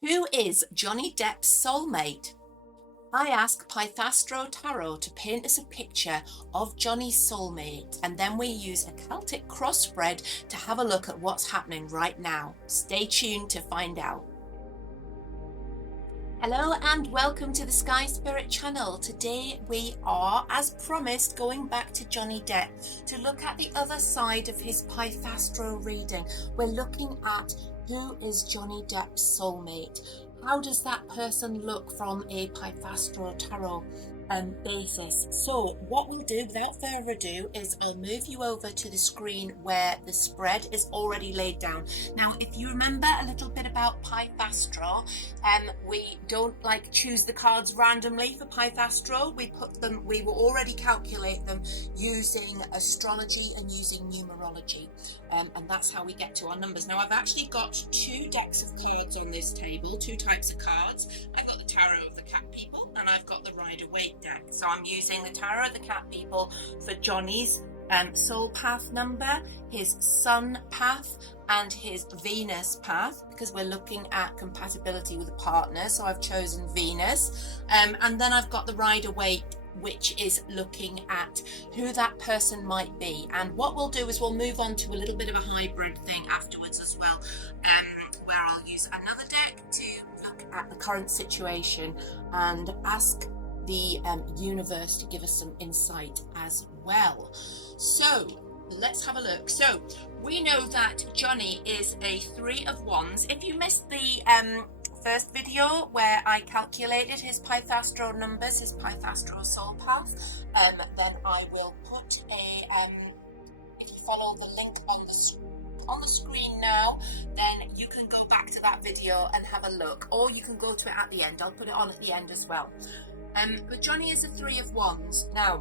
Who is Johnny Depp's soulmate? I ask Pythastro Tarot to paint us a picture of Johnny's soulmate, and then we use a Celtic cross spread to have a look at what's happening right now. Stay tuned to find out. Hello and welcome to the Sky Spirit channel. Today we are, as promised, going back to Johnny Depp to look at the other side of his Pythastro reading. We're looking at who is Johnny Depp's soulmate. How does that person look from a Pythastro Tarot basis? So what we'll do without further ado is I'll move you over to the screen where the spread is already laid down. Now, if you remember a little bit about Pythastro, we don't choose the cards randomly for Pythastro. We will already calculate them using astrology and using numerology. And that's how we get to our numbers. Now, I've actually got two decks of cards on this table, two types of cards. I've got the Tarot of the Cat People and I've got the Rider-Waite deck. So I'm using the Tarot of the Cat People for Johnny's soul path number, his sun path and his Venus path, because we're looking at compatibility with a partner. So I've chosen Venus. And then I've got the Rider-Waite, which is looking at who that person might be. And what we'll do is we'll move on to a little bit of a hybrid thing afterwards as well, where I'll use another deck to look at the current situation and ask the universe to give us some insight as well. So let's have a look. So we know that Johnny is a 3 of Wands. If you missed the first video where I calculated his Pythastro numbers, his Pythastro soul path, then I will put if you follow the link on the screen now, then you can go back to that video and have a look, or you can go to it at the end. I'll put it on at the end as well. But Johnny is a 3 of Wands. Now,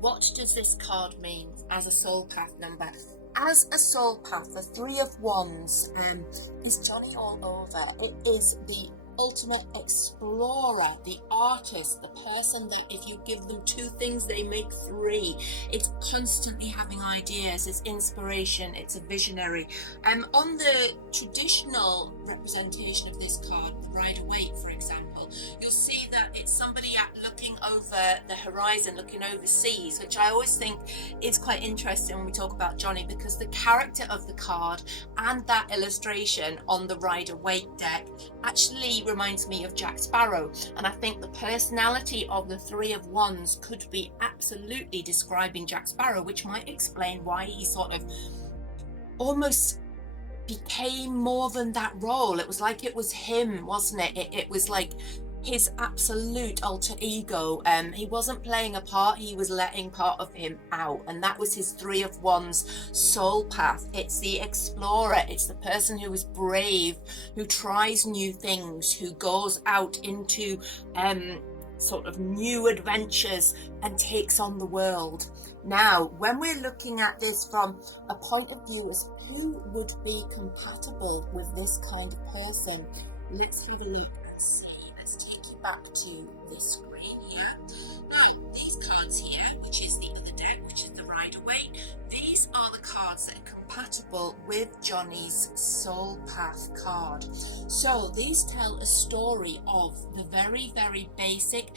what does this card mean as a soul path number? As a soul path, the 3 of Wands is Johnny all over. It is the ultimate explorer, the artist, the person that if you give them 2 things, they make 3. It's constantly having ideas, it's inspiration, it's a visionary. On the traditional representation of this card, the Rider-Waite, for example, you'll see that it's somebody looking over the horizon, looking overseas, which I always think is quite interesting when we talk about Johnny, because the character of the card and that illustration on the Rider-Waite deck actually reminds me of Jack Sparrow, and I think the personality of the 3 of Wands could be absolutely describing Jack Sparrow, which might explain why he sort of almost became more than that role. It was like it was him, wasn't it? It was like his absolute alter ego. He wasn't playing a part, he was letting part of him out, and that was his 3 of Wands soul path. It's the explorer, it's the person who is brave, who tries new things, who goes out into sort of new adventures and takes on the world. Now, when we're looking at this from a point of view as who would be compatible with this kind of person, let's have a look and see. Let's take you back to this screen here. Now, these cards here, which is the other deck, which is the Rider-Waite, these are the cards that are compatible with Johnny's soul path card. So these tell a story of the very, very basic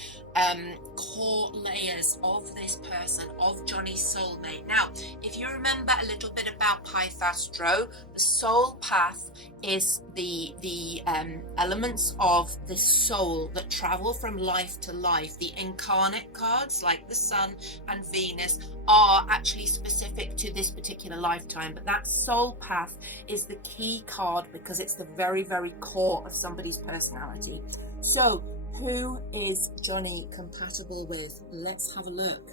core layers of this person, of Johnny's soulmate. Now, if you remember a little bit about Pythastro, the soul path is the elements of the soul that travel from life to life. The incarnate cards like the Sun and Venus are actually specific to this particular lifetime, but that soul path is the key card because it's the very, very core of somebody's personality. So who is Johnny compatible with? Let's have a look.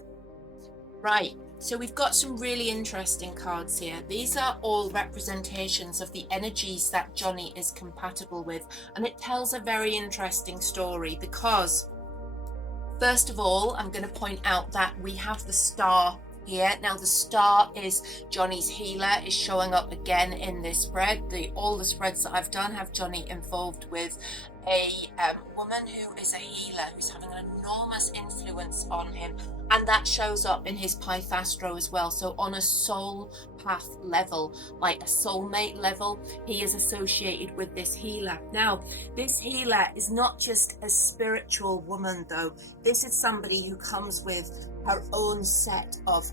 Right, so we've got some really interesting cards here. These are all representations of the energies that Johnny is compatible with, and it tells a very interesting story because, first of all, I'm going to point out that we have the star here. Now, the star is Johnny's healer, is showing up again in this spread. All the spreads that I've done have Johnny involved with a woman who is a healer, who's having an enormous influence on him, and that shows up in his Pythastro as well. So on a soul path level, like a soulmate level, he is associated with this healer. Now, this healer is not just a spiritual woman, though. This is somebody who comes with her own set of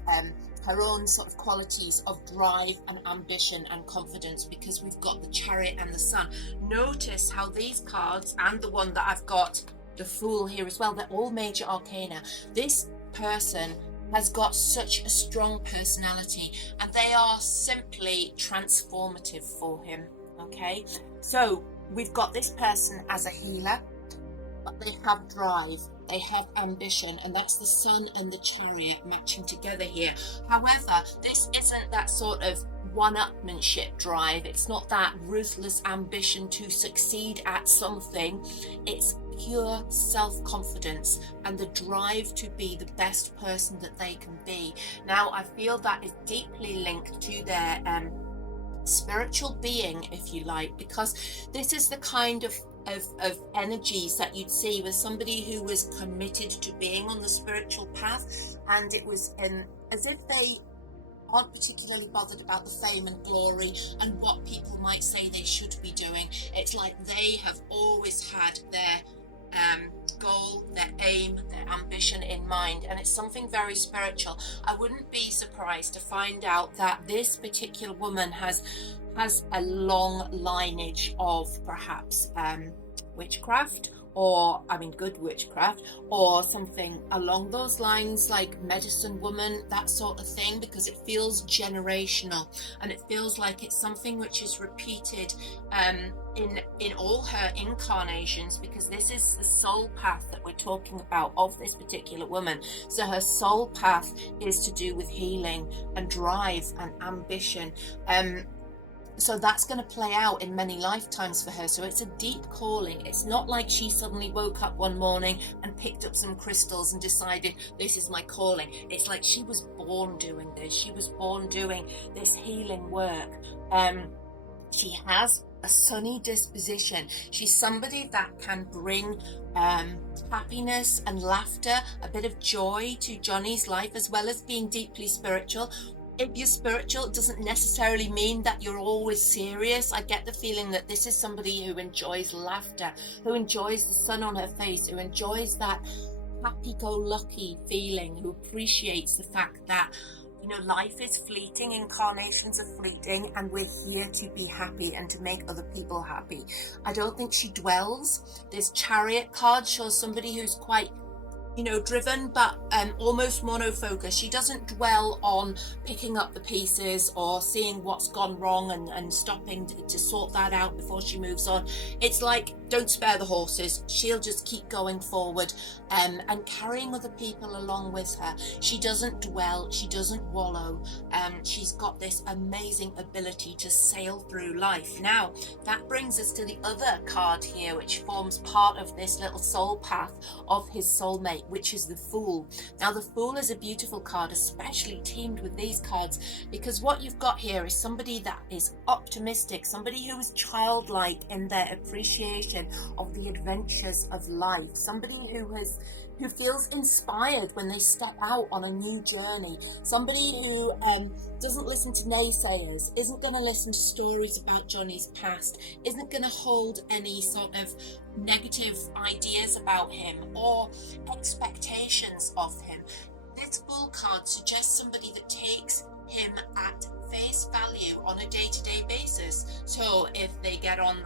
her own sort of qualities of drive and ambition and confidence, because we've got the Chariot and the Sun. Notice how these cards, and the one that I've got, the Fool, here as well, they're all major arcana. This person has got such a strong personality, and they are simply transformative for him. Okay, so we've got this person as a healer, but they have drive, they have ambition, and that's the Sun and the Chariot matching together here. However, this isn't that sort of one-upmanship drive. It's not that ruthless ambition to succeed at something. It's pure self-confidence and the drive to be the best person that they can be. Now, I feel that is deeply linked to their spiritual being, if you like, because this is the kind of energies that you'd see with somebody who was committed to being on the spiritual path, and it was as if they aren't particularly bothered about the fame and glory and what people might say they should be doing. It's like they have always had their goal, their aim, their ambition in mind, and it's something very spiritual. I wouldn't be surprised to find out that this particular woman has a long lineage of perhaps witchcraft, or good witchcraft, or something along those lines, like medicine woman, that sort of thing, because it feels generational, and it feels like it's something which is repeated in all her incarnations, because this is the soul path that we're talking about of this particular woman. So her soul path is to do with healing and drive and ambition. So that's going to play out in many lifetimes for her. So it's a deep calling. It's not like she suddenly woke up one morning and picked up some crystals and decided this is my calling. It's like she was born doing this. She was born doing this healing work. She has a sunny disposition. She's somebody that can bring happiness and laughter, a bit of joy to Johnny's life, as well as being deeply spiritual. If you're spiritual, it doesn't necessarily mean that you're always serious. I get the feeling that this is somebody who enjoys laughter, who enjoys the sun on her face, who enjoys that happy-go-lucky feeling, who appreciates the fact that, life is fleeting, incarnations are fleeting, and we're here to be happy and to make other people happy. I don't think she dwells. This Chariot card shows somebody who's quite driven, but almost monofocused. She doesn't dwell on picking up the pieces or seeing what's gone wrong and stopping to sort that out before she moves on. It's like, don't spare the horses. She'll just keep going forward and carrying other people along with her. She doesn't dwell, she doesn't wallow. She's got this amazing ability to sail through life. Now, that brings us to the other card here, which forms part of this little soul path of his soulmate, which is the Fool. Now, the Fool is a beautiful card, especially teamed with these cards, because what you've got here is somebody that is optimistic, somebody who is childlike in their appreciation of the adventures of life, somebody who feels inspired when they step out on a new journey, somebody who doesn't listen to naysayers, isn't going to listen to stories about Johnny's past, isn't going to hold any sort of negative ideas about him or expectations of him. This Fool card suggests somebody that takes him at face value on a day-to-day basis. So if they get on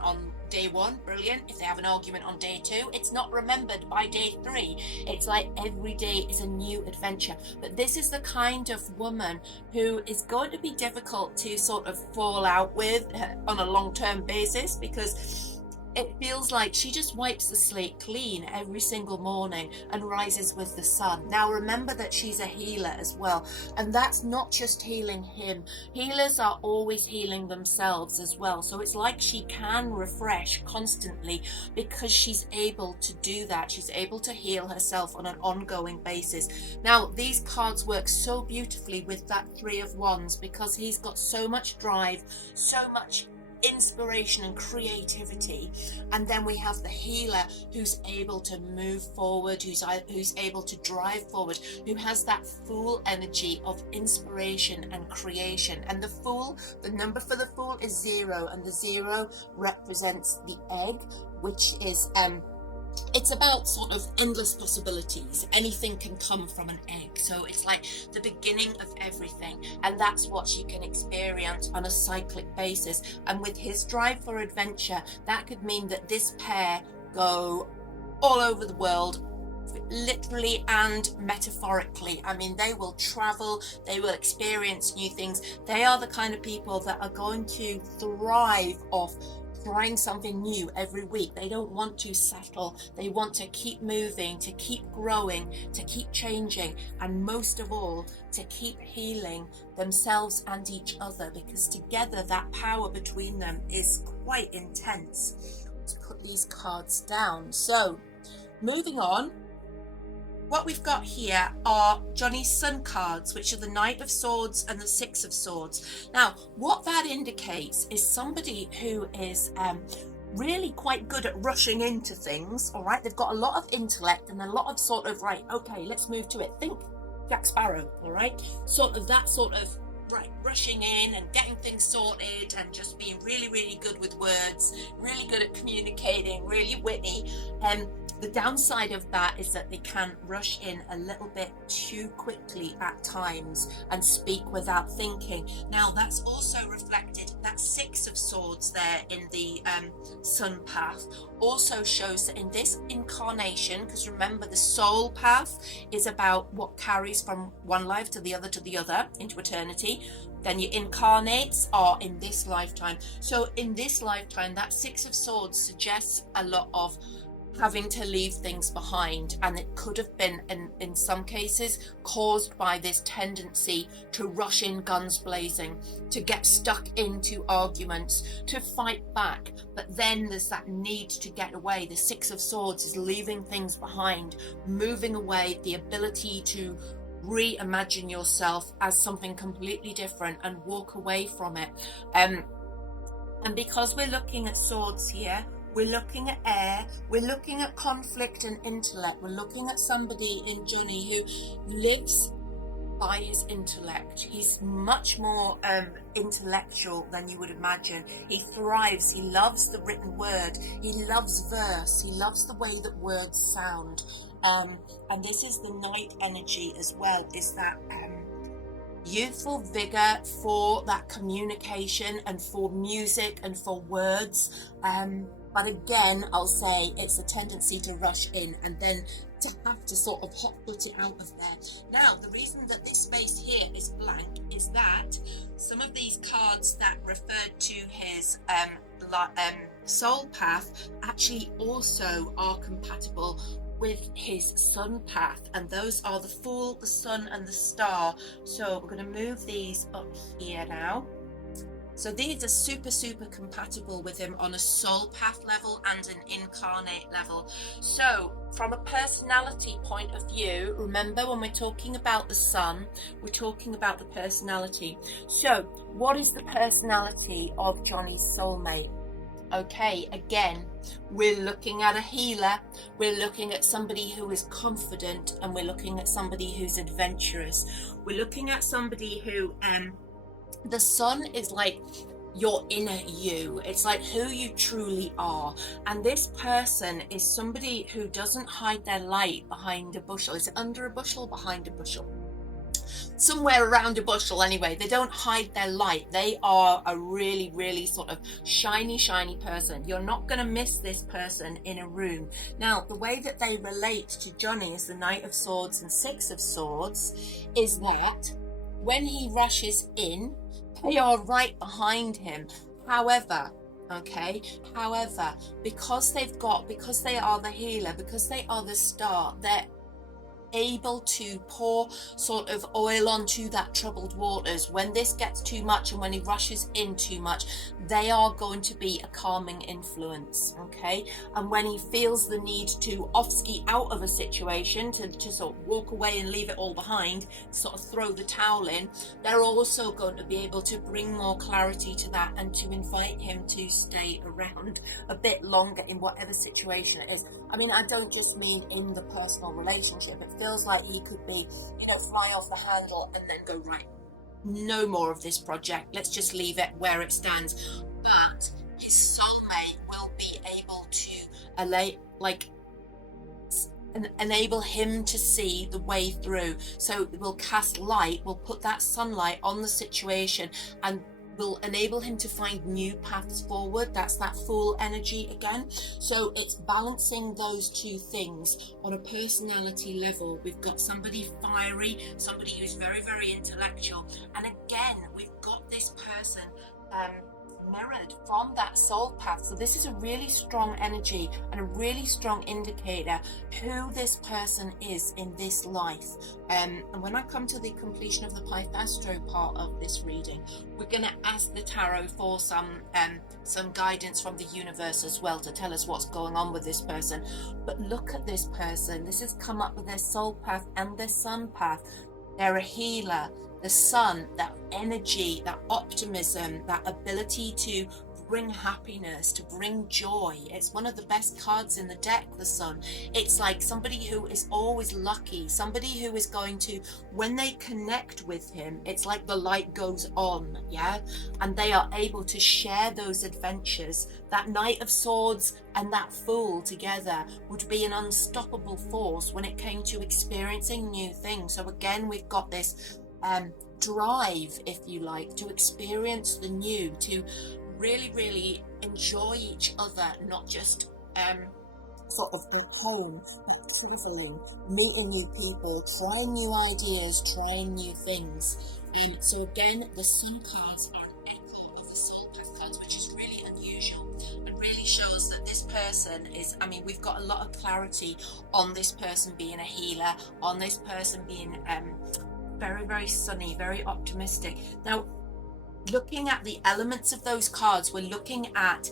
day one, brilliant. If they have an argument on day two, it's not remembered by day three. It's like every day is a new adventure. But this is the kind of woman who is going to be difficult to sort of fall out with on a long-term basis, because it feels like she just wipes the slate clean every single morning and rises with the sun. Now, remember that she's a healer as well, and that's not just healing him. Healers are always healing themselves as well. So it's like she can refresh constantly because she's able to do that. She's able to heal herself on an ongoing basis. Now, these cards work so beautifully with that Three of Wands, because he's got so much drive, so much inspiration and creativity. And then we have the healer, who's able to move forward, who's able to drive forward, who has that Fool energy of inspiration and creation. And the Fool, the number for the Fool is 0, and the 0 represents the egg, which is it's about sort of endless possibilities. Anything can come from an egg, so it's like the beginning of everything, and that's what she can experience on a cyclic basis. And with his drive for adventure, that could mean that this pair go all over the world, literally and metaphorically. I mean, they will travel, they will experience new things. They are the kind of people that are going to thrive off trying something new every week. They don't want to settle. They want to keep moving, to keep growing, to keep changing, and most of all, to keep healing themselves and each other, because together that power between them is quite intense. Let's put these cards down. So, moving on. What we've got here are Johnny's Sun cards, which are the Knight of Swords and the Six of Swords. Now, what that indicates is somebody who is really quite good at rushing into things, all right? They've got a lot of intellect and a lot of sort of, right, okay, let's move to it. Think Jack Sparrow, all right? Sort of that sort of, right, rushing in and getting things sorted and just being really, really good with words, really good at communicating, really witty. The downside of that is that they can rush in a little bit too quickly at times and speak without thinking. Now, that's also reflected, that Six of Swords there in the Sun path also shows that in this incarnation, because remember the soul path is about what carries from one life to the other into eternity. Then your incarnates are in this lifetime. So in this lifetime, that Six of Swords suggests a lot of having to leave things behind, and it could have been in some cases caused by this tendency to rush in guns blazing, to get stuck into arguments, to fight back. But then there's that need to get away. The Six of Swords is leaving things behind, moving away, the ability to reimagine yourself as something completely different and walk away from it. And because we're looking at swords here, we're looking at air, we're looking at conflict and intellect. We're looking at somebody in Johnny who lives by his intellect. He's much more intellectual than you would imagine. He thrives, he loves the written word, he loves verse, he loves the way that words sound. And this is the Knight energy as well, is that youthful vigor for that communication and for music and for words. But again, I'll say it's a tendency to rush in and then to have to sort of hot-foot it out of there. Now, the reason that this space here is blank is that some of these cards that referred to his soul path actually also are compatible with his sun path, and those are the Fool, the Sun, and the Star. So we're going to move these up here now. So these are super compatible with him on a soul path level and an incarnate level. So from a personality point of view, remember when we're talking about the Sun, we're talking about the personality. So what is the personality of Johnny's soulmate? Okay, again, we're looking at a healer, we're looking at somebody who is confident, and we're looking at somebody who's adventurous. We're looking at somebody who, the Sun is like your inner you. It's like who you truly are. And this person is somebody who doesn't hide their light behind a bushel. Is it under a bushel, behind a bushel? Somewhere around a bushel anyway. They don't hide their light. They are a really sort of shiny person. You're not going to miss this person in a room. Now, the way that they relate to Johnny as the Knight of Swords and Six of Swords is that when he rushes in, they are right behind him. However, because they are the healer, because they are the star, able to pour sort of oil onto that troubled waters. When this gets too much and when he rushes in too much, they are going to be a calming influence, okay? And when he feels the need to off-ski out of a situation, to sort of walk away and leave it all behind, sort of throw the towel in, they're also going to be able to bring more clarity to that and to invite him to stay around a bit longer in whatever situation it is. I mean, I don't just mean in the personal relationship. It feels like he could be, you know, fly off the handle and then go, right, no more of this project, let's just leave it where it stands. But his soulmate will be able to enable him to see the way through. So we'll cast light, we'll put that sunlight on the situation, and will enable him to find new paths forward. That's that Fool energy again. So it's balancing those two things on a personality level. We've got somebody fiery, somebody who's very, very intellectual. And again, we've got this person mirrored from that soul path. So this is a really strong energy and a really strong indicator who this person is in this life. And when I come to the completion of the Pythastro part of this reading, we're going to ask the tarot for some guidance from the universe as well to tell us what's going on with this person. But look at this person. This has come up with their soul path and their sun path. They're a healer. The sun, that energy, that optimism, that ability to bring happiness, to bring joy. It's one of the best cards in the deck, the sun. It's like somebody who is always lucky, somebody who is going to, when they connect with him, it's like the light goes on, yeah? And they are able to share those adventures. That Knight of Swords and that Fool together would be an unstoppable force when it came to experiencing new things. So again, we've got this drive, if you like, to experience the new, to really, really enjoy each other, not just sort of at home, but traveling, meeting new people, trying new ideas, trying new things. So again, the sun cards are an echo of the soul path cards, which is really unusual. It really shows that this person is, I mean, we've got a lot of clarity on this person being a healer, on this person being very, very sunny, very optimistic. Now, looking at the elements of those cards, we're looking at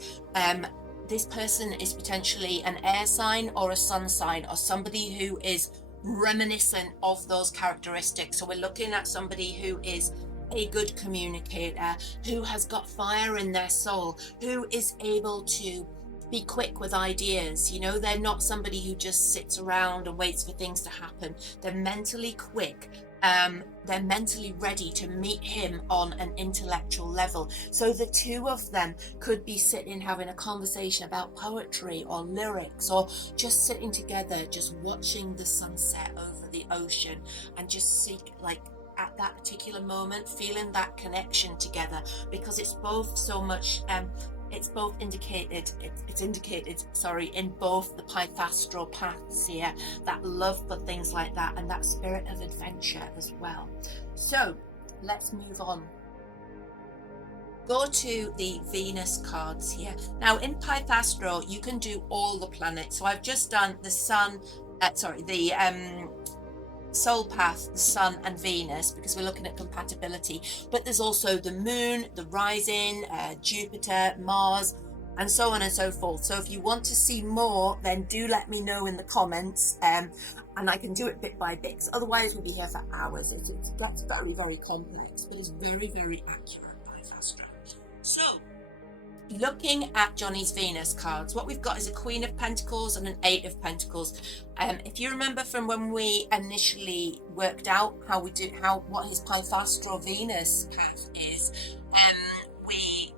this person is potentially an air sign or a sun sign, or somebody who is reminiscent of those characteristics. So we're looking at somebody who is a good communicator, who has got fire in their soul, who is able to be quick with ideas. You know, they're not somebody who just sits around and waits for things to happen. They're mentally quick. They're mentally ready to meet him on an intellectual level. So the two of them could be sitting having a conversation about poetry or lyrics, or just sitting together, just watching the sunset over the ocean, and just like at that particular moment feeling that connection together, because it's both so much it's indicated in both the Pythastro paths here, that love for things like that and that spirit of adventure as well. So let's move on. Go to the Venus cards here. Now in Pythastro you can do all the planets. So I've just done the sun, soul path, the sun and Venus, because we're looking at compatibility, but there's also the moon, the rising, Jupiter, Mars, and so on and so forth. So if you want to see more, then do let me know in the comments, and I can do it bit by bit. Otherwise we'll be here for hours. It gets very, very complex, but it's very, very accurate by Pythastro. So looking at Johnny's Venus cards, what we've got is a Queen of Pentacles and an Eight of Pentacles. If you remember from when we initially worked out what his Pythastro Venus path is, we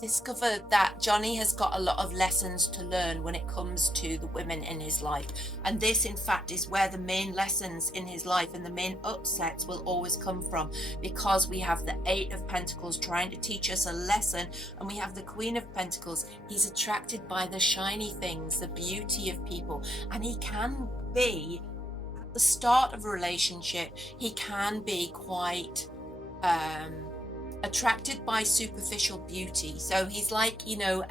discovered that Johnny has got a lot of lessons to learn when it comes to the women in his life, and this in fact is where the main lessons in his life and the main upsets will always come from, because we have the Eight of Pentacles trying to teach us a lesson, and we have the Queen of Pentacles. He's attracted by the shiny things, the beauty of people, and he can be, at the start of a relationship, he can be quite attracted by superficial beauty. So he's like, you know,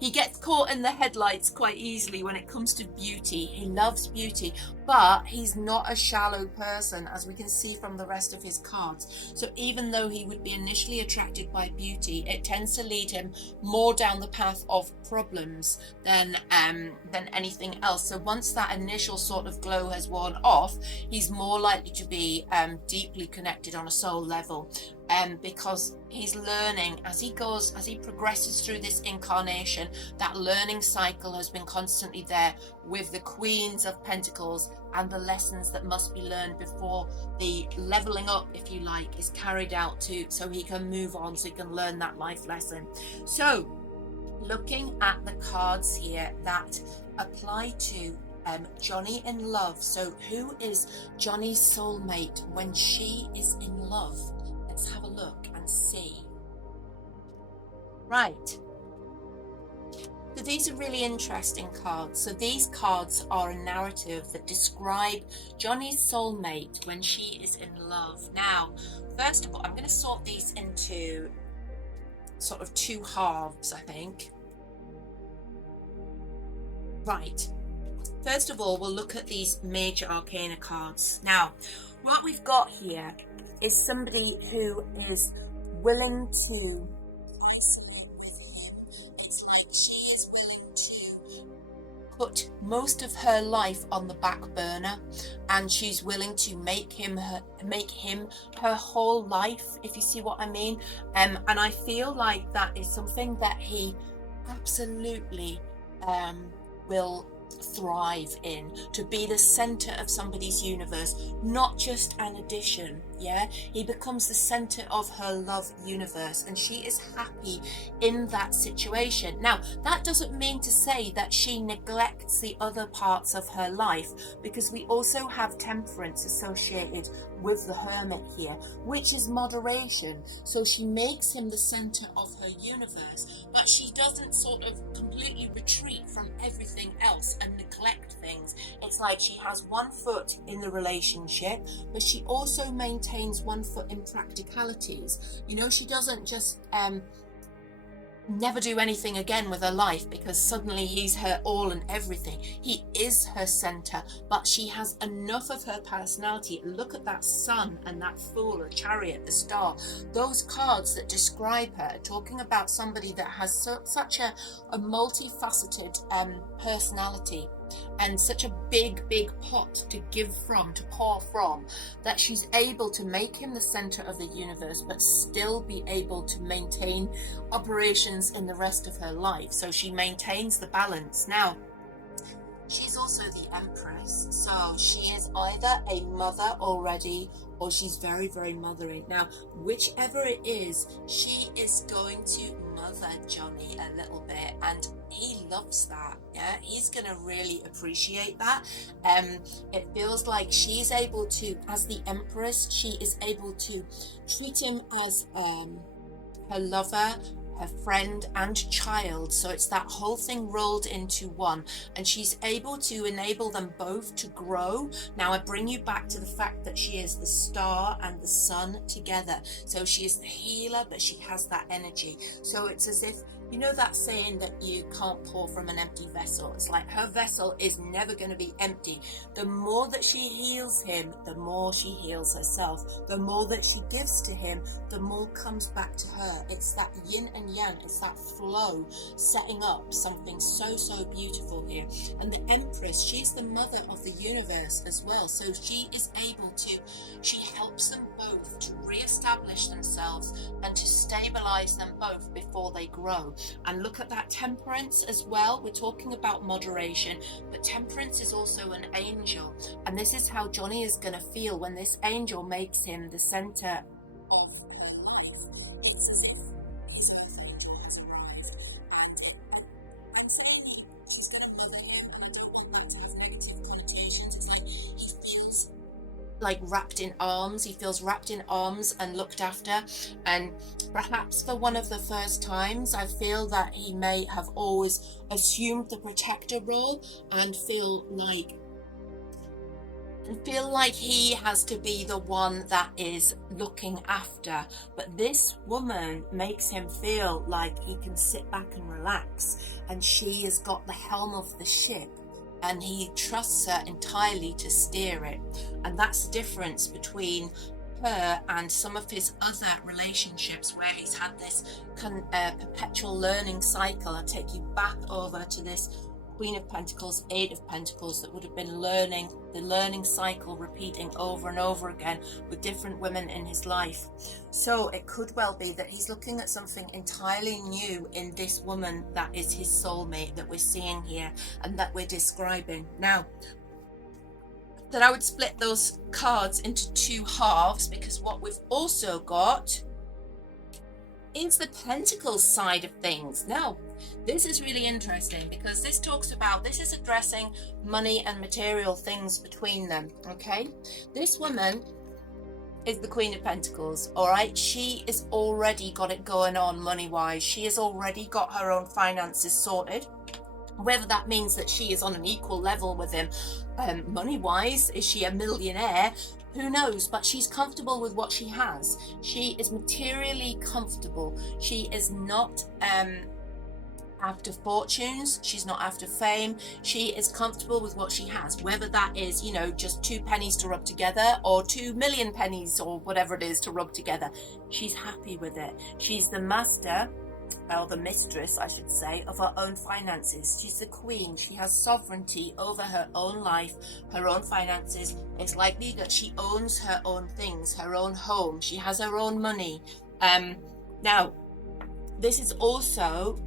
he gets caught in the headlights quite easily when it comes to beauty. He loves beauty, but he's not a shallow person, as we can see from the rest of his cards. So even though he would be initially attracted by beauty, it tends to lead him more down the path of problems than anything else. So once that initial sort of glow has worn off, he's more likely to be deeply connected on a soul level. Because he's learning as he progresses through this incarnation. That learning cycle has been constantly there with the Queens of Pentacles and the lessons that must be learned before the leveling up, if you like, is carried out to, so he can move on, so he can learn that life lesson. So looking at the cards here that apply to Johnny in love. So who is Johnny's soulmate when she is in love? Let's have a look and see. Right. So these are really interesting cards. So these cards are a narrative that describe Johnny's soulmate when she is in love. Now, first of all, I'm going to sort these into sort of two halves, I think. Right. First of all, we'll look at these major arcana cards. Now, what we've got here is somebody who is willing to, it's like she is willing to put most of her life on the back burner, and she's willing to make him her whole life, if you see what I mean. And I feel like that is something that he absolutely will thrive in, to be the center of somebody's universe, not just an addition. Yeah, he becomes the center of her love universe, and she is happy in that situation. Now, that doesn't mean to say that she neglects the other parts of her life, because we also have temperance associated with the hermit here, which is moderation. So she makes him the center of her universe, but she doesn't sort of completely retreat from everything else and neglect things. It's like she has one foot in the relationship, but she also maintains one foot in practicalities. You know, she doesn't just never do anything again with her life because suddenly he's her all and everything. He is her center, but she has enough of her personality. Look at that sun and that fool, the chariot, the star. Those cards that describe her, talking about somebody that has such a multifaceted personality, and such a big pot to give from, to pour from, that she's able to make him the center of the universe but still be able to maintain operations in the rest of her life. So she maintains the balance. Now, she's also the Empress, so she is either a mother already or she's very, very mothering. Now, whichever it is, she is going to mother Johnny a little bit, and he loves that. Yeah, he's gonna really appreciate that. It feels like she's able to, as the Empress, she is able to treat him as her lover, her friend and child. So it's that whole thing rolled into one, and she's able to enable them both to grow. Now I bring you back to the fact that she is the star and the sun together. So she is the healer, but she has that energy. So it's as if, you know that saying that you can't pour from an empty vessel? It's like her vessel is never going to be empty. The more that she heals him, the more she heals herself. The more that she gives to him, the more comes back to her. It's that yin and yang. It's that flow setting up something so, so beautiful here. And the Empress, she's the mother of the universe as well. So she is able to, she helps them both to re-establish themselves and to stabilize them both before they grow. And look at that Temperance as well. We're talking about moderation, but Temperance is also an angel, and this is how Johnny is going to feel when this angel makes him the center of her life. It's as if he's going to I'm saying he's going to mother you, and I don't want that to have negative connotations. It's like he feels like wrapped in arms. He feels wrapped in arms and looked after. And perhaps for one of the first times, I feel that he may have always assumed the protector role and feel like and feel like he has to be the one that is looking after. But this woman makes him feel like he can sit back and relax, and she has got the helm of the ship, and he trusts her entirely to steer it. And that's the difference between her and some of his other relationships, where he's had this perpetual learning cycle. I'll take you back over to this Queen of Pentacles, Eight of Pentacles, that would have been the learning cycle repeating over and over again with different women in his life. So it could well be that he's looking at something entirely new in this woman that is his soulmate that we're seeing here and that we're describing. Now, that I would split those cards into two halves, because what we've also got is the Pentacles side of things. Now, this is really interesting because this is addressing money and material things between them, okay? This woman is the Queen of Pentacles, all right? She has already got it going on money-wise. She has already got her own finances sorted. Whether that means that she is on an equal level with him money-wise, is she a millionaire? Who knows? But she's comfortable with what she has. She is materially comfortable. She is not after fortunes. She's not after fame. She is comfortable with what she has, whether that is, you know, just 2 pennies to rub together or 2 million pennies or whatever it is to rub together. She's happy with it. She's the master, or the mistress, I should say, of her own finances. She's the queen. She has sovereignty over her own life, her own finances. It's likely that she owns her own things, her own home. She has her own money. Now, this is also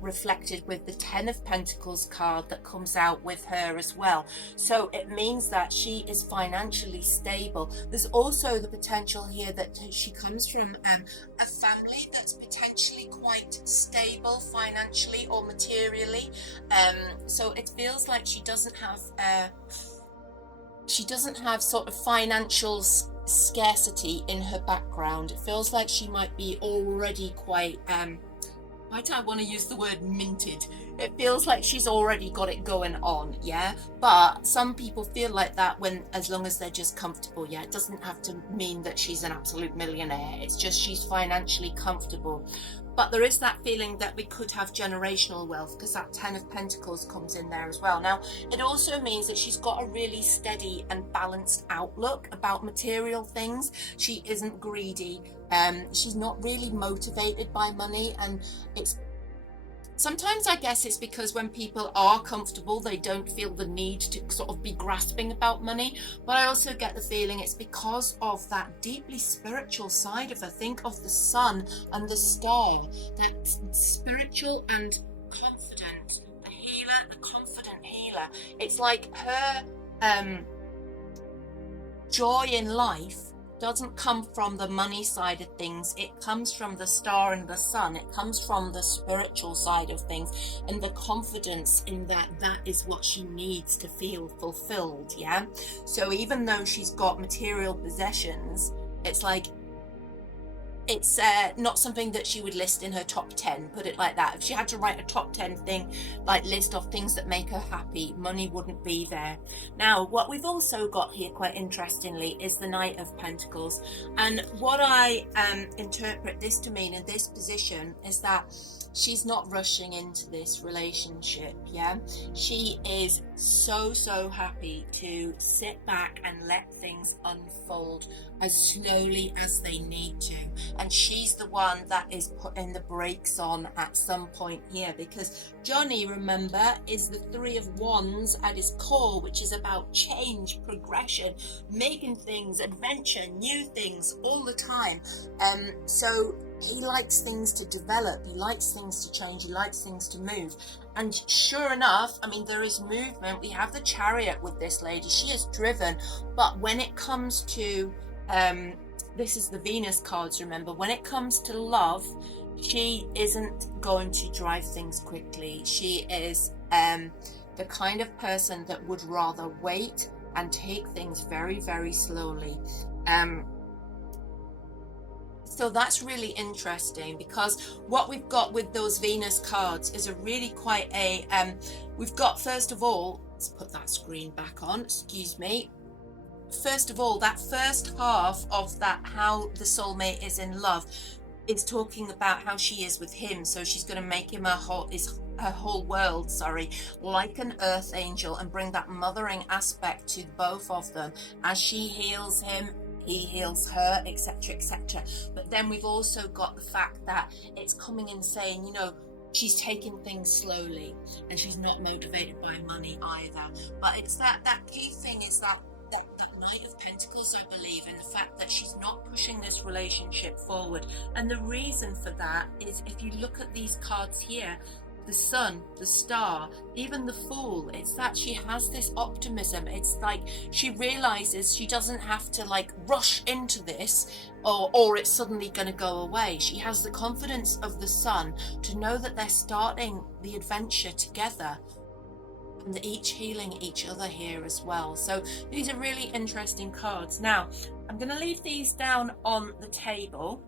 reflected with the Ten of Pentacles card that comes out with her as well. So it means that she is financially stable. There's also the potential here that she comes from a family that's potentially quite stable financially or materially. So it feels like she doesn't have sort of financial scarcity in her background. It feels like she might be already quite why do I want to use the word minted? It feels like she's already got it going on, yeah? But some people feel like that as long as they're just comfortable, yeah? It doesn't have to mean that she's an absolute millionaire. It's just she's financially comfortable. But there is that feeling that we could have generational wealth, because that Ten of Pentacles comes in there as well. Now, it also means that she's got a really steady and balanced outlook about material things. She isn't greedy. She's not really motivated by money, and sometimes I guess it's because when people are comfortable, they don't feel the need to sort of be grasping about money. But I also get the feeling it's because of that deeply spiritual side of her. Think of the sun and the star, that spiritual and confident, the healer, the confident healer. It's like her joy in life doesn't come from the money side of things. It comes from the star and the sun. It comes from the spiritual side of things, and the confidence in that is what she needs to feel fulfilled, yeah? So even though she's got material possessions, it's like it's not something that she would list in her top 10, put it like that. If she had to write a top 10 thing, like list of things that make her happy, money wouldn't be there. Now, what we've also got here, quite interestingly, is the Knight of Pentacles. And what I interpret this to mean in this position is that she's not rushing into this relationship, yeah? She is so happy to sit back and let things unfold as slowly as they need to. And she's the one that is putting the brakes on at some point here, because Johnny, remember, is the Three of Wands at his core, which is about change, progression, making things, adventure, new things all the time. So he likes things to develop, he likes things to change, he likes things to move. And sure enough, I mean, there is movement. We have the Chariot with this lady. She is driven. But when it comes to, this is the Venus cards, remember, when it comes to love, she isn't going to drive things quickly. She is the kind of person that would rather wait and take things very slowly. So that's really interesting, because what we've got with those Venus cards is a really quite a we've got, first of all, let's put that screen back on, excuse me. first of all, that first half of that, how the soulmate is in love, is talking about how she is with him. So she's going to make him her whole world, sorry, like an earth angel, and bring that mothering aspect to both of them. As she heals him, he heals her, etc., etc. But then we've also got the fact that it's coming in saying, you know, she's taking things slowly and she's not motivated by money either. But it's that key thing is that Knight of Pentacles, I believe, and the fact that she's not pushing this relationship forward. And the reason for that is, if you look at these cards here, the sun, the star, even the fool, it's that she has this optimism. It's like she realizes she doesn't have to like rush into this or it's suddenly going to go away. She has the confidence of the sun to know that they're starting the adventure together, and each healing each other here as well. So these are really interesting cards. Now I'm going to leave these down on the table,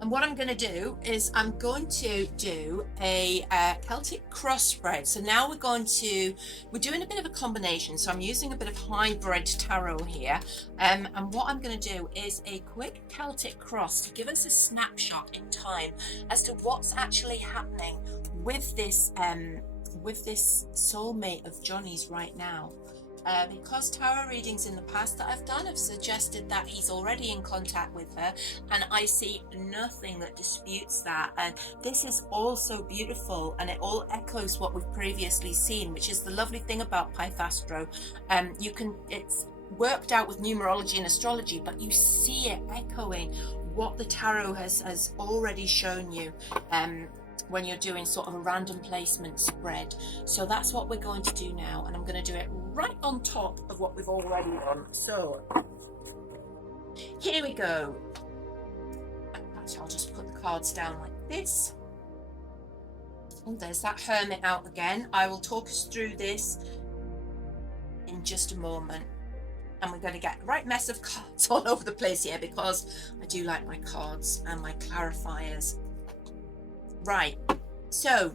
and what I'm going to do is I'm going to do a Celtic cross spread. So now we're doing a bit of a combination. So I'm using a bit of hybrid tarot here, and what I'm going to do is a quick Celtic cross to give us a snapshot in time as to what's actually happening with this soulmate of Johnny's right now. Because tarot readings in the past that I've done have suggested that he's already in contact with her, and I see nothing that disputes that. And this is also beautiful, and it all echoes what we've previously seen, which is the lovely thing about Pythastro. It's worked out with numerology and astrology, but you see it echoing what the tarot has already shown you when you're doing sort of a random placement spread. So that's what we're going to do now, and I'm going to do it right on top of what we've already done. So here we go. Actually, I'll just put the cards down like this. And there's that Hermit out again. I will talk us through this in just a moment. And we're going to get the right mess of cards all over the place here, because I do like my cards and my clarifiers. Right, so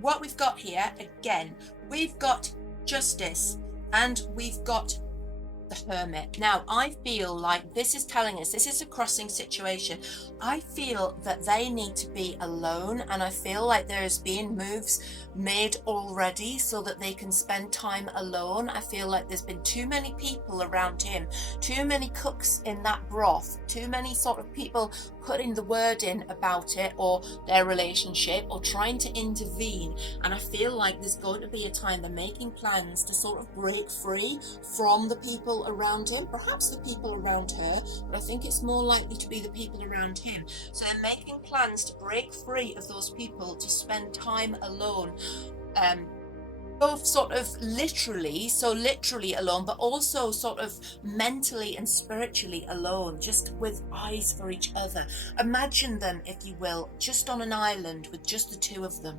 what we've got here, again, we've got Justice and we've got the Hermit. Now, I feel like this is telling us this is a crossing situation. I feel that they need to be alone, and I feel like there's been moves made already so that they can spend time alone. I feel like there's been too many people around him, too many cooks in that broth, too many sort of people putting the word in about it or their relationship or trying to intervene. And I feel like there's going to be a time they're making plans to sort of break free from the people around him, perhaps the people around her, but I think it's more likely to be the people around him. So they're making plans to break free of those people to spend time alone, both sort of literally alone, but also sort of mentally and spiritually alone, just with eyes for each other. Imagine them, if you will, just on an island with just the two of them,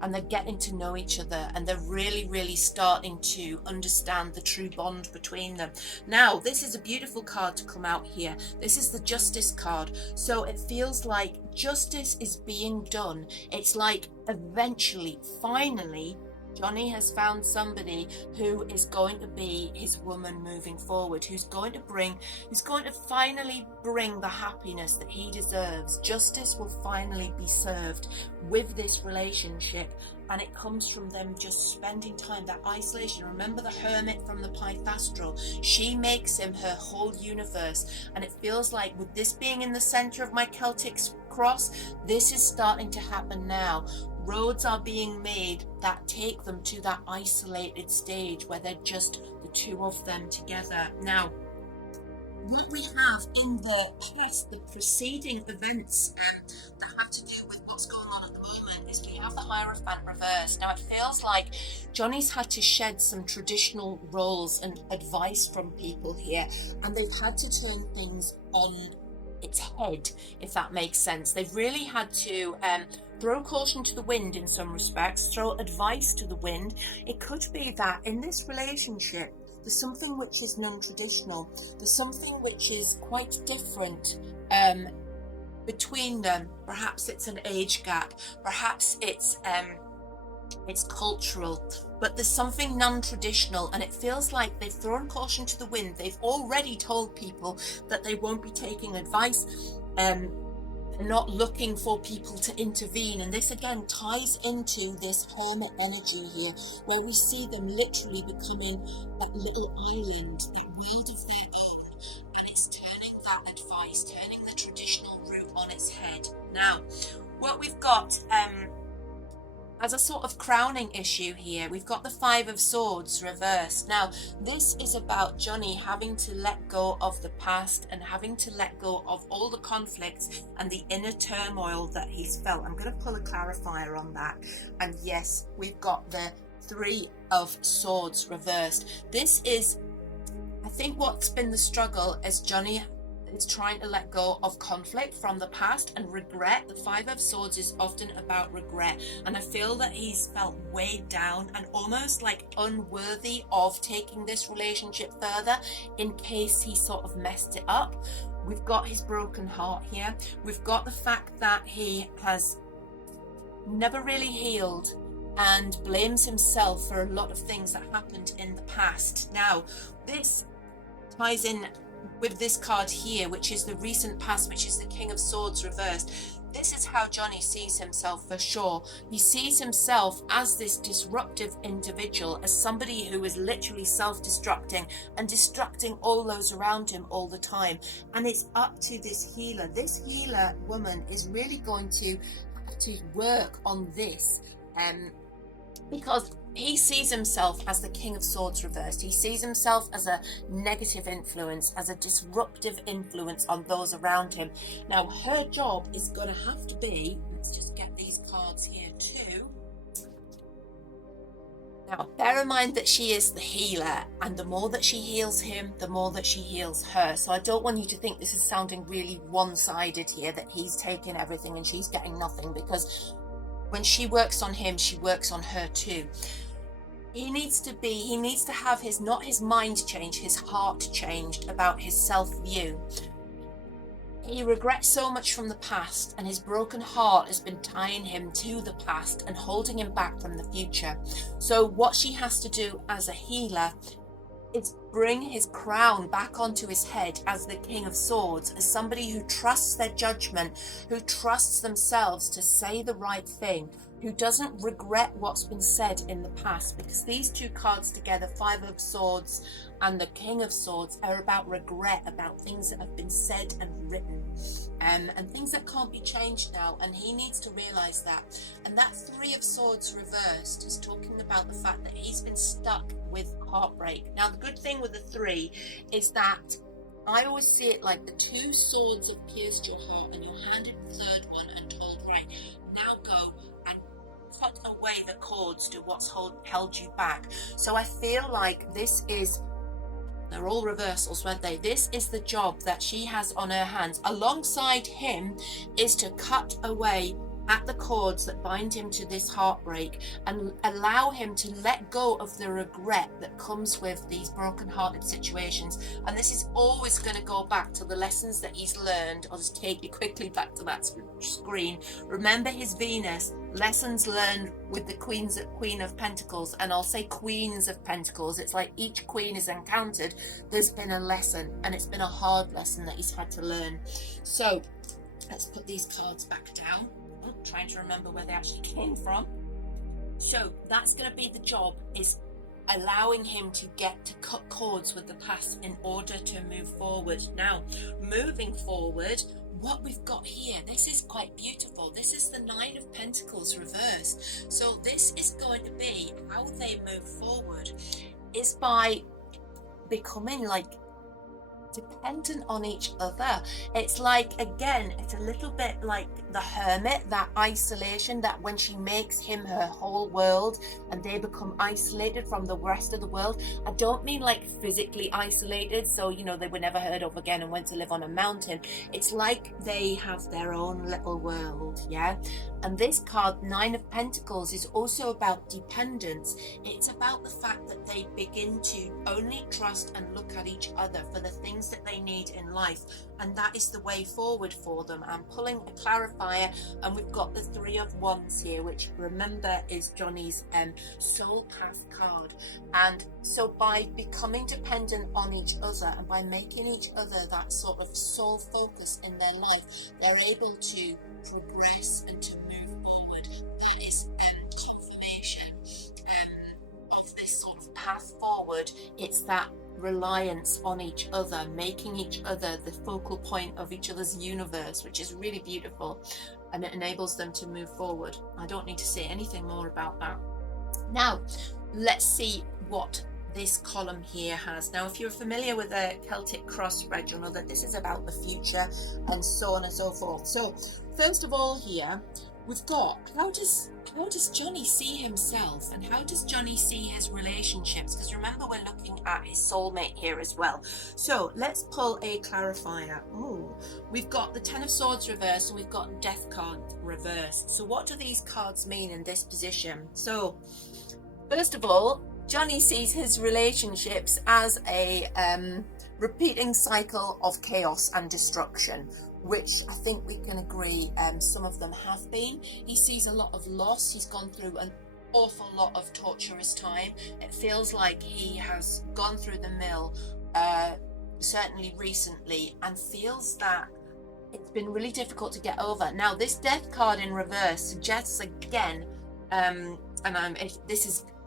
and they're getting to know each other, and they're really starting to understand the true bond between them. Now, this is a beautiful card to come out here. This is the Justice card. So it feels like justice is being done. It's like eventually, finally, Johnny has found somebody who is going to be his woman moving forward, who's going to finally bring the happiness that he deserves. Justice will finally be served with this relationship, and it comes from them just spending time, that isolation. Remember the Hermit from the Pythastro, she makes him her whole universe, and it feels like with this being in the center of my Celtic cross, this is starting to happen now. Roads are being made that take them to that isolated stage where they're just the two of them together. Now, what we have in the past, the preceding events that have to do with what's going on at the moment, is we have the Hierophant reversed. Now, it feels like Johnny's had to shed some traditional roles and advice from people here, and they've had to turn things on its head, if that makes sense. They've really had to throw caution to the wind in some respects, throw advice to the wind. It could be that in this relationship there's something which is non-traditional, there's something which is quite different between them. Perhaps it's an age gap, perhaps it's it's cultural, but there's something non-traditional, and it feels like they've thrown caution to the wind. They've already told people that they won't be taking advice, not looking for people to intervene. And this again ties into this hermit energy here, where we see them literally becoming that little island, that world of their own, and it's turning that advice, turning the traditional route on its head. Now, what we've got as a sort of crowning issue here, we've got the Five of Swords reversed. Now, this is about Johnny having to let go of the past and having to let go of all the conflicts and the inner turmoil that he's felt. I'm going to pull a clarifier on that. And yes, we've got the Three of Swords reversed. This is, I think, what's been the struggle as Johnny is trying to let go of conflict from the past and regret. The Five of Swords is often about regret, and I feel that he's felt weighed down and almost like unworthy of taking this relationship further in case he sort of messed it up. We've got his broken heart here. We've got the fact that he has never really healed and blames himself for a lot of things that happened in the past. Now, this ties in with this card here, which is the recent past, which is the King of Swords reversed. This is how Johnny sees himself for sure. He sees himself as this disruptive individual, as somebody who is literally self-destructing and destructing all those around him all the time. And it's up to this healer. This healer woman is really going to have to work on this, because he sees himself as the King of Swords reversed. He sees himself as a negative influence, as a disruptive influence on those around him. Now, her job is going to have to be, let's just get these cards here too. Now, bear in mind that she is the healer, and the more that she heals him, the more that she heals her. So I don't want you to think this is sounding really one-sided here, that he's taking everything and she's getting nothing, because when she works on him, she works on her too. He needs to have not his mind changed, his heart changed about his self-view. He regrets so much from the past, and his broken heart has been tying him to the past and holding him back from the future. So what she has to do as a healer is bring his crown back onto his head as the King of Swords, as somebody who trusts their judgment, who trusts themselves to say the right thing, who doesn't regret what's been said in the past. Because these two cards together, Five of Swords and the King of Swords, are about regret, about things that have been said and written, and things that can't be changed now, and he needs to realize that. And that Three of Swords reversed is talking about the fact that he's been stuck with heartbreak. Now, the good thing with the three is that I always see it like the two swords have pierced your heart, and you're handed the third one and told, right, now go and cut away the cords to what's held you back. So I feel like this is, they're all reversals, weren't they? This is the job that she has on her hands. Alongside him is to cut away at the cords that bind him to this heartbreak and allow him to let go of the regret that comes with these broken-hearted situations. And this is always going to go back to the lessons that he's learned. I'll just take you quickly back to that screen. Remember his Venus, lessons learned with the Queen of Pentacles, and I'll say Queens of Pentacles. It's like each queen is encountered, there's been a lesson, and it's been a hard lesson that he's had to learn. So let's put these cards back down. Trying to remember where they actually came from. So that's going to be the job, is allowing him to get to cut cords with the past in order to move forward. Now, moving forward, what we've got here, this is quite beautiful. This is the Nine of Pentacles reversed. So this is going to be how they move forward, is by becoming like dependent on each other. It's like, again, it's a little bit like the hermit, that isolation, that when she makes him her whole world and they become isolated from the rest of the world. I don't mean like physically isolated, so you know they were never heard of again and went to live on a mountain. It's like they have their own little world, yeah, And this card, Nine of Pentacles, is also about dependence. It's about the fact that they begin to only trust and look at each other for the things that they need in life. And that is the way forward for them. I'm pulling a clarifier, and we've got the Three of Wands here, which, remember, is Johnny's soul path card. And so by becoming dependent on each other and by making each other that sort of soul focus in their life, they're able to progress and to move forward. That is confirmation of this sort of path forward. It's that reliance on each other, making each other the focal point of each other's universe, which is really beautiful, and it enables them to move forward. I don't need to say anything more about that. Now let's see what this column here has. Now, if you're familiar with a Celtic cross spread, you'll know that this is about the future and so on and so forth. So first of all, here we've got how does Johnny see himself, and how does Johnny see his relationships? Because remember, we're looking at his soulmate here as well. So let's pull a clarifier. Ooh, we've got the Ten of Swords reversed, and we've got Death card reversed. So what do these cards mean in this position? So first of all, Johnny sees his relationships as a repeating cycle of chaos and destruction, which I think we can agree some of them have been. He sees a lot of loss. He's gone through an awful lot of torturous time. It feels like he has gone through the mill, certainly recently, and feels that it's been really difficult to get over. Now, this Death card in reverse suggests again,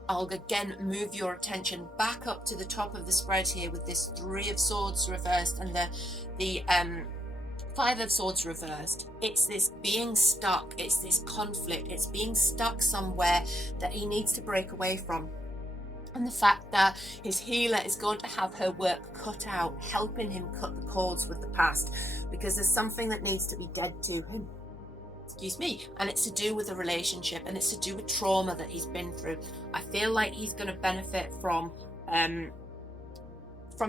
I'll again move your attention back up to the top of the spread here with this Three of Swords reversed and the Five of Swords reversed. It's this being stuck, it's this conflict, it's being stuck somewhere that he needs to break away from. And the fact that his healer is going to have her work cut out, helping him cut the cords with the past, because there's something that needs to be dead to him. Excuse me, and it's to do with a relationship, and it's to do with trauma that he's been through. I feel like he's going to benefit from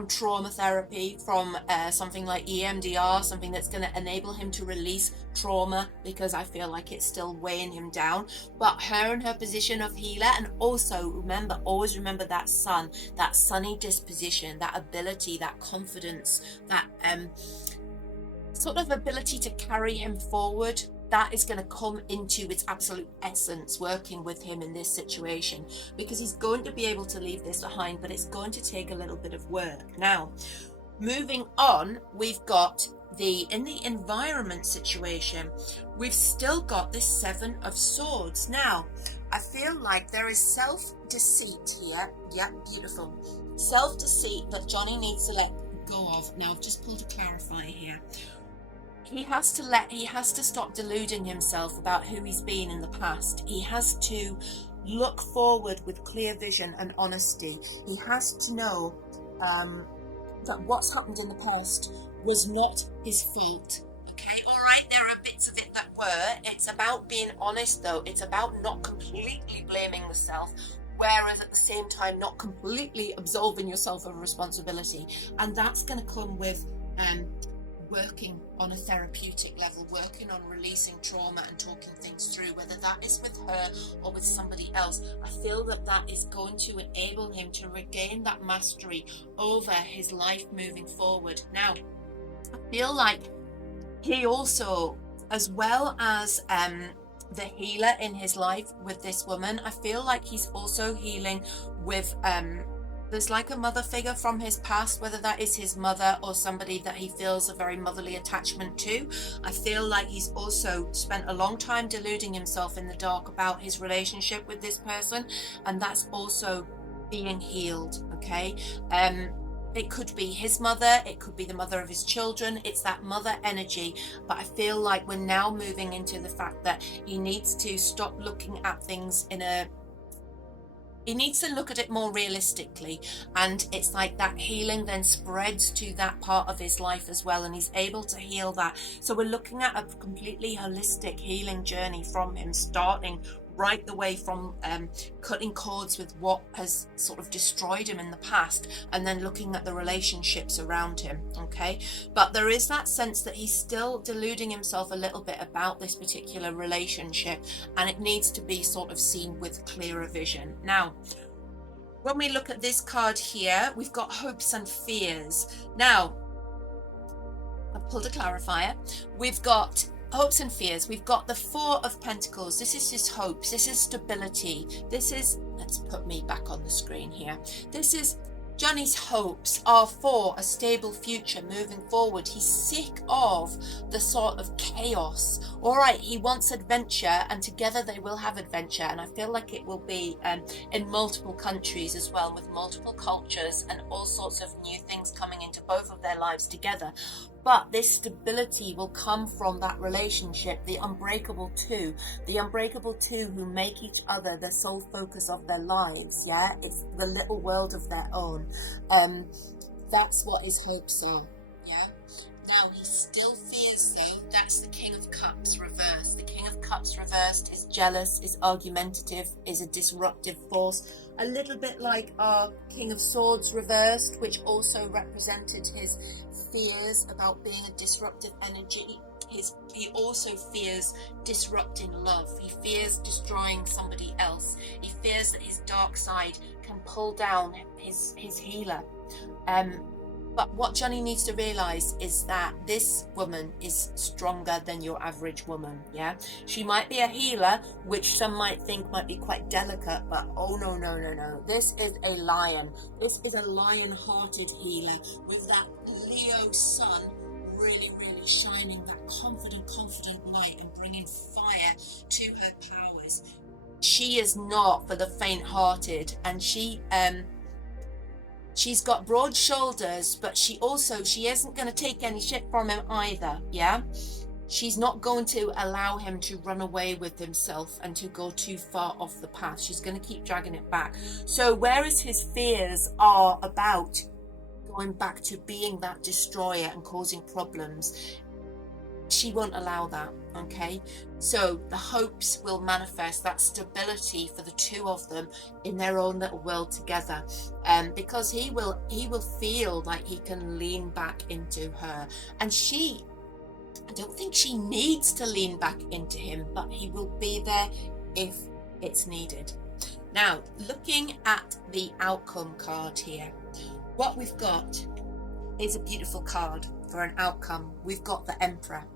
trauma therapy, from something like EMDR, something that's going to enable him to release trauma, because I feel like it's still weighing him down. But her in her position of healer, and also remember, always remember that sun, that sunny disposition, that ability, that confidence, that sort of ability to carry him forward, that is going to come into its absolute essence working with him in this situation, because he's going to be able to leave this behind, but it's going to take a little bit of work. Now, moving on, we've got in the environment situation, we've still got this Seven of Swords. Now, I feel like there is self-deceit here. Yeah, beautiful. Self-deceit that Johnny needs to let go of. Now, I've just pulled a clarifier here. He has to stop deluding himself about who he's been in the past. He has to look forward with clear vision and honesty. He has to know that what's happened in the past was not his fault. Okay, all right, there are bits of it that were. It's about being honest, though. It's about not completely blaming yourself, whereas at the same time not completely absolving yourself of responsibility. And that's going to come with working on a therapeutic level, working on releasing trauma and talking things through, whether that is with her or with somebody else. I feel that that is going to enable him to regain that mastery over his life moving forward. Now, I feel like he also, as well as the healer in his life with this woman, I feel like he's also healing with there's like a mother figure from his past, whether that is his mother or somebody that he feels a very motherly attachment to. I feel like he's also spent a long time deluding himself in the dark about his relationship with this person, and that's also being healed. Okay, it could be his mother, it could be the mother of his children. It's that mother energy, but I feel like we're now moving into the fact that he needs to stop looking at things he needs to look at it more realistically, and it's like that healing then spreads to that part of his life as well, and he's able to heal that. So we're looking at a completely holistic healing journey from him, starting right the way from cutting cords with what has sort of destroyed him in the past, and then looking at the relationships around him. Okay, but there is that sense that he's still deluding himself a little bit about this particular relationship, and it needs to be sort of seen with clearer vision. Now, when we look at this card here, we've got hopes and fears. Now, I've pulled a clarifier. We've got hopes and fears. We've got the Four of Pentacles. This is his hopes. This is stability. This is, let's put me back on the screen here. This is Johnny's hopes are for a stable future moving forward. He's sick of the sort of chaos. All right, he wants adventure, and together they will have adventure. And I feel like it will be in multiple countries as well, with multiple cultures and all sorts of new things coming into both of their lives together. But this stability will come from that relationship, the unbreakable two who make each other the sole focus of their lives. Yeah, it's the little world of their own. That's what his hopes are. Yeah. Now, he still fears, though. That's the King of Cups reversed. The King of Cups reversed is jealous, is argumentative, is a disruptive force. A little bit like our King of Swords reversed, which also represented his fears about being a disruptive energy. He also fears disrupting love. He fears destroying somebody else. He fears that his dark side can pull down his healer. But what Johnny needs to realize is that this woman is stronger than your average woman. Yeah, she might be a healer, which some might think might be quite delicate, but oh no, no, no, no. This is a lion. This is a lion-hearted healer with that Leo sun really, really shining that confident light and bringing fire to her powers. She is not for the faint-hearted, and she's got broad shoulders, but she isn't going to take any shit from him either. Yeah, she's not going to allow him to run away with himself and to go too far off the path. She's going to keep dragging it back. So whereas his fears are about going back to being that destroyer and causing problems, she won't allow that. Okay, so the hopes will manifest that stability for the two of them in their own little world together, because he will feel like he can lean back into her, and I don't think she needs to lean back into him, but he will be there if it's needed. Now, looking at the outcome card here, what we've got is a beautiful card for an outcome. We've got the Emperor.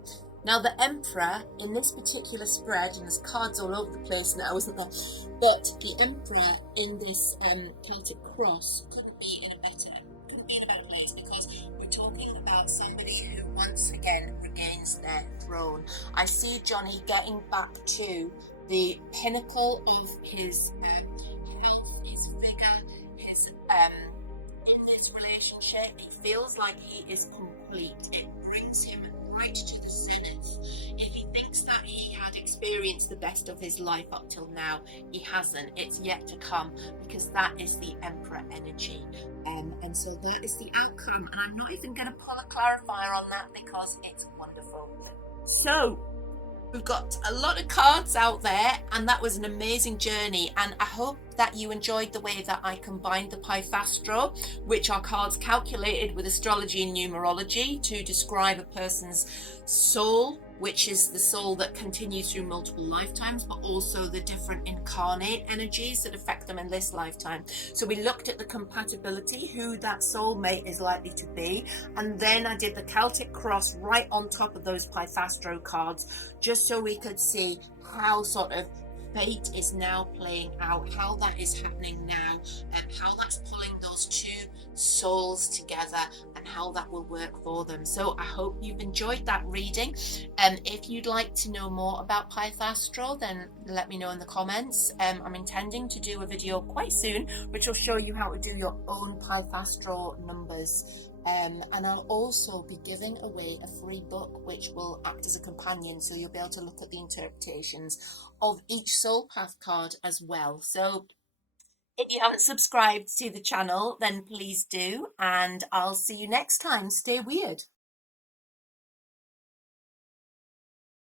Now, the Emperor in this particular spread, and there's cards all over the place now, isn't there? But the Emperor in this Celtic cross couldn't be in a better place, because we're talking about somebody who once again regains their throne. I see Johnny getting back to the pinnacle of his health, his vigor, his in this relationship. He feels like he is complete. It brings him right to the zenith. If he thinks that he had experienced the best of his life up till now, he hasn't. It's yet to come, because that is the Emperor energy. And so that is the outcome. And I'm not even going to pull a clarifier on that, because it's wonderful. So we've got a lot of cards out there, and that was an amazing journey, and I hope that you enjoyed the way that I combined the Pythastro, which are cards calculated with astrology and numerology to describe a person's soul, which is the soul that continues through multiple lifetimes, but also the different incarnate energies that affect them in this lifetime. So we looked at the compatibility, who that soulmate is likely to be, and then I did the Celtic cross right on top of those Pythastro cards, just so we could see how sort of fate is now playing out, how that is happening now, and how that's pulling those two souls together, and how that will work for them. So I hope you've enjoyed that reading. If you'd like to know more about Pythastro, then let me know in the comments. I'm intending to do a video quite soon which will show you how to do your own Pythastro numbers. And I'll also be giving away a free book which will act as a companion, so you'll be able to look at the interpretations of each soul path card as well. So if you haven't subscribed to the channel, then please do, and I'll see you next time. Stay weird.